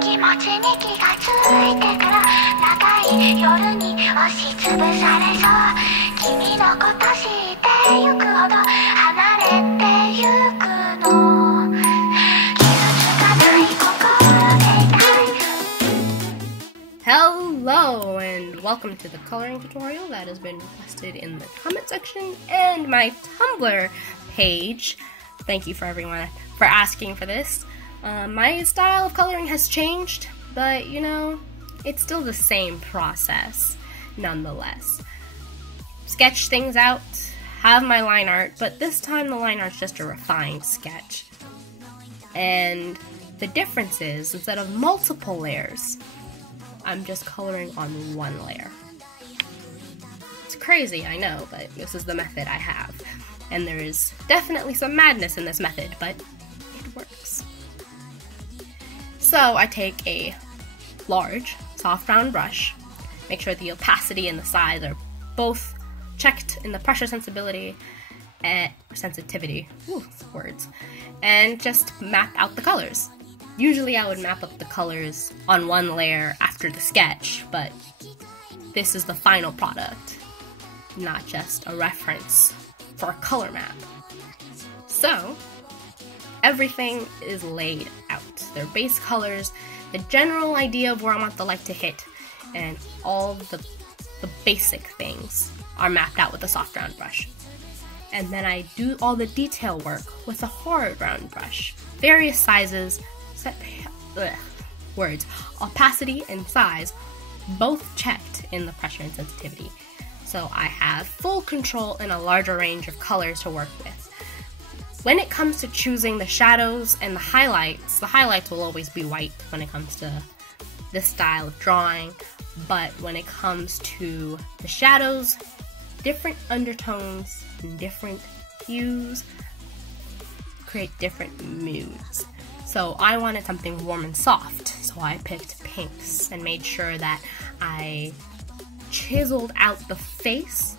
気持ちに気がついてから長い夜に押しつぶされそう君のこと知ってゆくほど離れてゆくの傷つかない心でいたい Hello and welcome to the coloring tutorial that has been requested in the comment section and my Tumblr page. Thank you for everyone for asking for this. My style of coloring has changed, but you know, it's still the same process nonetheless. Sketch things out, have my line art, but this time the line art's just a refined sketch. And the difference is, instead of multiple layers, I'm just coloring on one layer. It's crazy, I know, but this is the method I have. And there is definitely some madness in this method, but it works. So I take a large, soft round brush, make sure the opacity and the size are both checked in the pressure sensitivity, words, and just map out the colors. Usually I would map up the colors on one layer after the sketch, but this is the final product, not just a reference for a color map. So, everything is laid out. Their base colors, the general idea of where I want the light to hit, and all the basic things are mapped out with a soft round brush. And then I do all the detail work with a hard round brush. Various sizes, opacity and size, both checked in the pressure and sensitivity. So I have full control and a larger range of colors to work with. When it comes to choosing the shadows and the highlights will always be white when it comes to this style of drawing, but when it comes to the shadows, different undertones and different hues create different moods. So I wanted something warm and soft, so I picked pinks and made sure that I chiseled out the face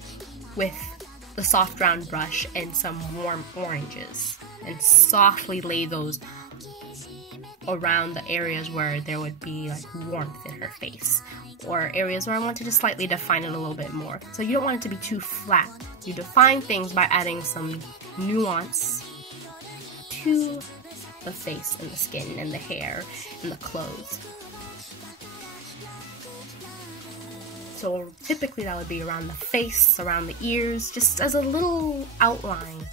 with the soft round brush and some warm oranges and softly lay those around the areas where there would be like warmth in her face or areas where I wanted to slightly define it a little bit more. So you don't want it to be too flat. You define things by adding some nuance to the face and the skin and the hair and the clothes. So typically that would be around the face, around the ears, just as a little outline.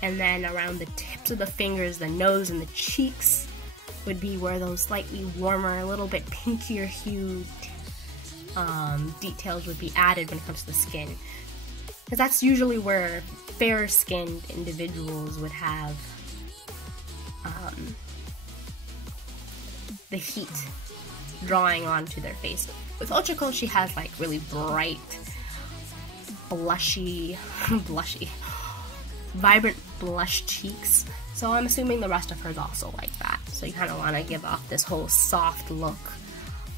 And then around the tips of the fingers, the nose, and the cheeks would be where those slightly warmer, a little bit pinkier hued details would be added when it comes to the skin. Because that's usually where fair-skinned individuals would have the heat drawing onto their face. With Ochako, she has like really bright, vibrant blush cheeks. So I'm assuming the rest of her is also like that. So you kind of want to give off this whole soft look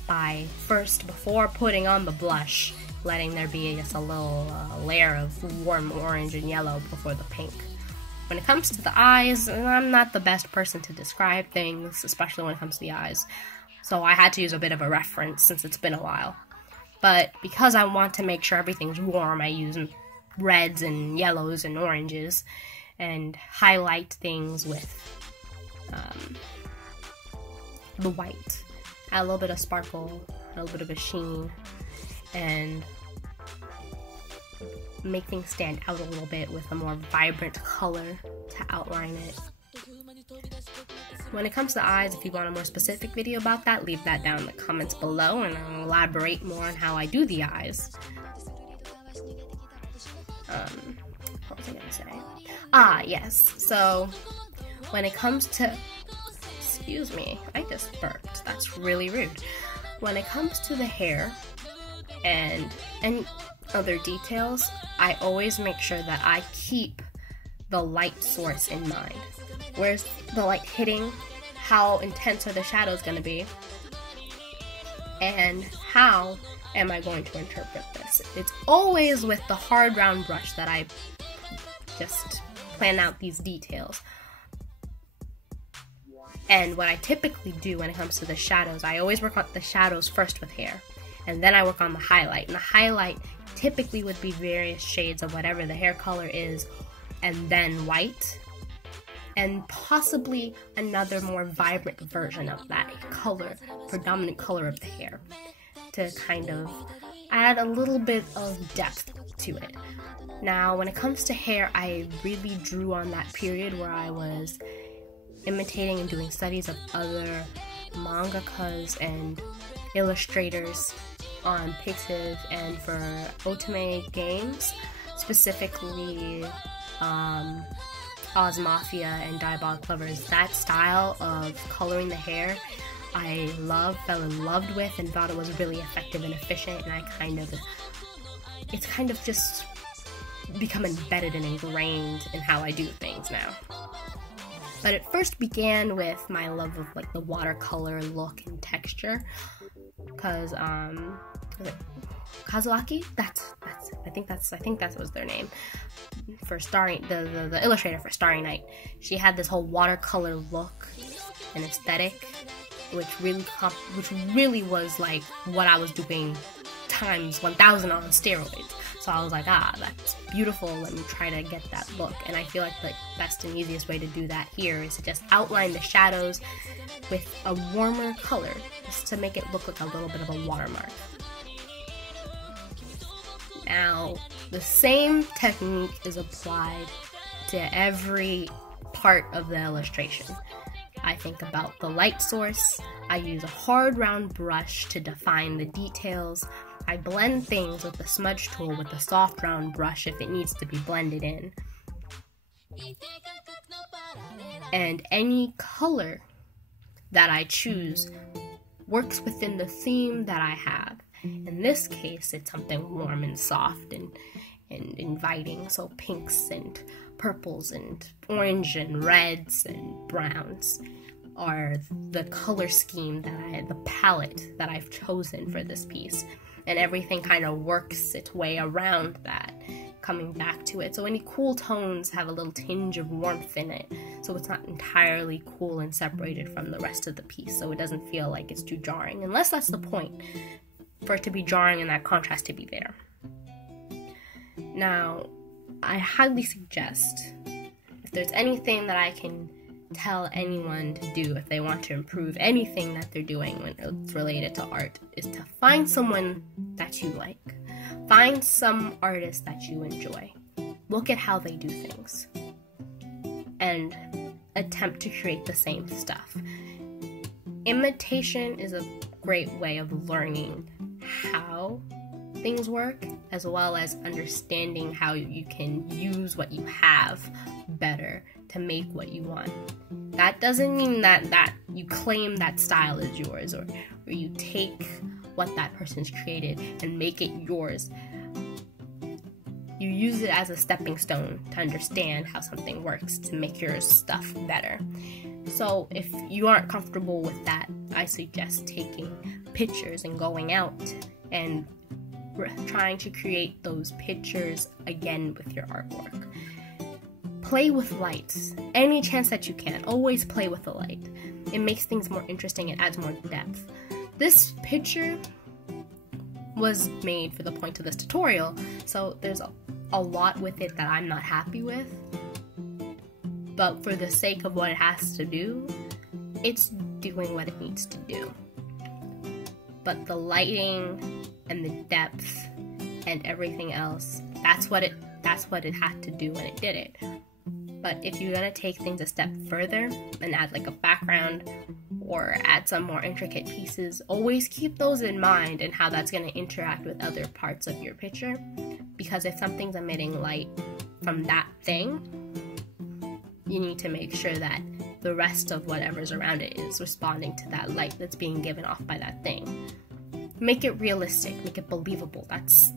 by first, before putting on the blush, letting there be just a little layer of warm orange and yellow before the pink. When it comes to the eyes, I'm not the best person to describe things, especially when it comes to the eyes. So I had to use a bit of a reference since it's been a while. But because I want to make sure everything's warm, I use reds and yellows and oranges and highlight things with the white. Add a little bit of sparkle, a little bit of a sheen, and make things stand out a little bit with a more vibrant color to outline it. When it comes to eyes, if you want a more specific video about that, leave that down in the comments below and I'll elaborate more on how I do the eyes. What was I gonna say? Yes, so when it comes to, excuse me, I just burped, that's really rude. When it comes to the hair and other details, I always make sure that I keep the light source in mind. Where's the light hitting? How intense are the shadows going to be? And how am I going to interpret this? It's always with the hard round brush that I just plan out these details. And what I typically do when it comes to the shadows, I always work on the shadows first with hair, and then I work on the highlight. And the highlight typically would be various shades of whatever the hair color is, and then white, and possibly another more vibrant version of that color, predominant color of the hair, to kind of add a little bit of depth to it. Now, when it comes to hair, I really drew on that period where I was imitating and doing studies of other mangakas and illustrators on Pixiv and for Otome games, specifically Oz Mafia and Diabolic Lovers. That style of coloring the hair I fell in love with, and thought it was really effective and efficient, and it's kind of just become embedded and ingrained in how I do things now. But it first began with my love of like the watercolor look and texture, because Kazuaki, I think that was their name, for Starry, the illustrator for Starry Night. She had this whole watercolor look and aesthetic, which really was like what I was doing times 1,000 on steroids. So I was like, that's beautiful, let me try to get that look. And I feel like the best and easiest way to do that here is to just outline the shadows with a warmer color, just to make it look like a little bit of a watermark. Now, the same technique is applied to every part of the illustration. I think about the light source, I use a hard round brush to define the details, I blend things with the smudge tool with a soft round brush if it needs to be blended in. And any color that I choose works within the theme that I have. In this case, it's something warm and soft and inviting, so pinks and purples and orange and reds and browns are the color scheme the palette that I've chosen for this piece. And everything kind of works its way around that, coming back to it. So any cool tones have a little tinge of warmth in it, so it's not entirely cool and separated from the rest of the piece, so it doesn't feel like it's too jarring, unless that's the point, for it to be jarring and that contrast to be there. Now, I highly suggest, if there's anything that I can tell anyone to do if they want to improve anything that they're doing when it's related to art, is to find someone that you like. Find some artist that you enjoy. Look at how they do things and attempt to create the same stuff. Imitation is a great way of learning how things work, as well as understanding how you can use what you have better to make what you want. That doesn't mean that you claim that style is yours, or you take what that person's created and make it yours. You use it as a stepping stone to understand how something works to make your stuff better. So if you aren't comfortable with that, I suggest taking pictures and going out and trying to create those pictures again with your artwork. Play with lights. Any chance that you can, always play with the light. It makes things more interesting, it adds more depth. This picture was made for the point of this tutorial, so there's a lot with it that I'm not happy with. But for the sake of what it has to do, it's doing what it needs to do. But the lighting and the depth and everything else, that's what it had to do when it did it. But if you're gonna take things a step further and add like a background or add some more intricate pieces, always keep those in mind and how that's gonna interact with other parts of your picture. Because if something's emitting light from that thing, you need to make sure that the rest of whatever's around it is responding to that light that's being given off by that thing. Make it realistic, make it believable. That's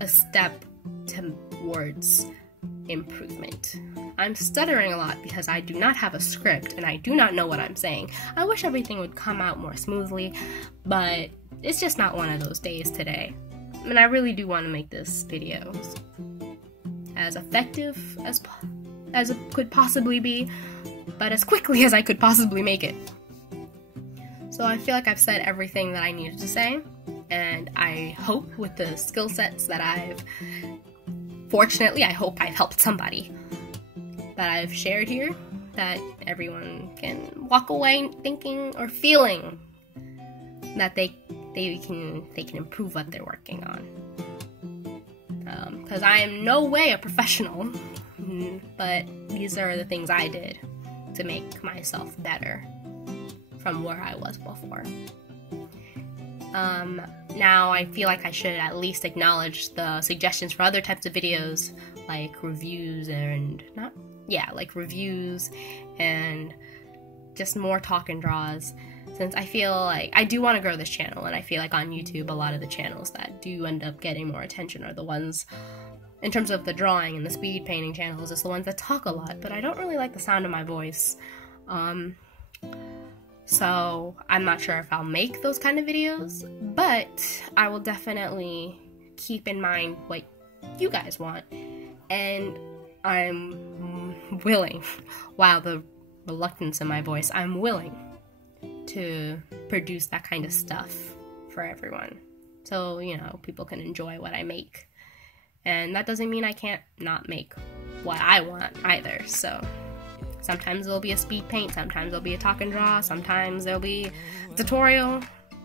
a step towards improvement. I'm stuttering a lot because I do not have a script and I do not know what I'm saying. I wish everything would come out more smoothly, but it's just not one of those days today. And I really do want to make this video as effective as it could possibly be, but as quickly as I could possibly make it. So I feel like I've said everything that I needed to say, and I hope with the skill sets that fortunately, I hope I've helped somebody that I've shared here, that everyone can walk away thinking or feeling that they can improve what they're working on. Because I am no way a professional, but these are the things I did to make myself better from where I was before. Now I feel like I should at least acknowledge the suggestions for other types of videos, like reviews and reviews and just more talk and draws, since I feel like I do want to grow this channel, and I feel like on YouTube a lot of the channels that do end up getting more attention are the ones, in terms of the drawing and the speed painting channels, it's the ones that talk a lot, but I don't really like the sound of my voice. So I'm not sure if I'll make those kind of videos, but I will definitely keep in mind what you guys want, and I'm willing, wow, the reluctance in my voice, I'm willing to produce that kind of stuff for everyone, so, you know, people can enjoy what I make. And that doesn't mean I can't not make what I want either, so sometimes there'll be a speed paint, sometimes there'll be a talk and draw, sometimes there'll be a tutorial.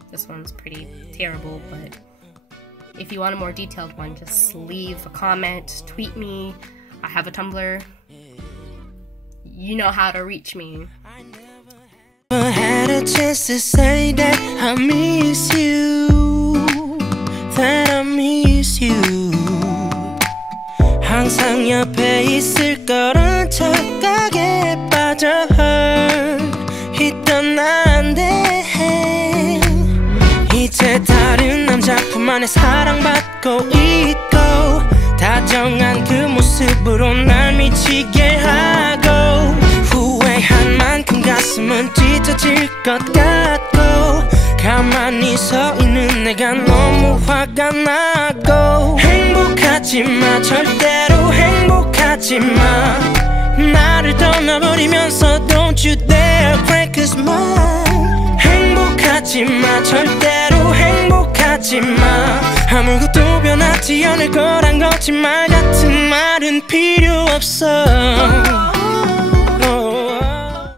This one's pretty terrible, but if you want a more detailed one, just leave a comment, tweet me. I have a Tumblr. You know how to reach me. I had a chance to say that I miss you, that I miss you. 항상 옆에 있을 거란 착각에 빠져 있던 난데 이제 다른 남자 품 안에 사랑받고 있고 다정한 그 모습으로 날 미치게 하고 후회한 만큼 가슴은 찢어질 것 같고 가만히 서 있는 내가 너무 화가 나고 행복하지마 절대로 행복하지마 나를 떠나버리면서 Don't you dare break his mind 행복하지마 절대로 행복하지마 아무것도 변하지 않을 거란 거짓말 같은 말은 필요 없어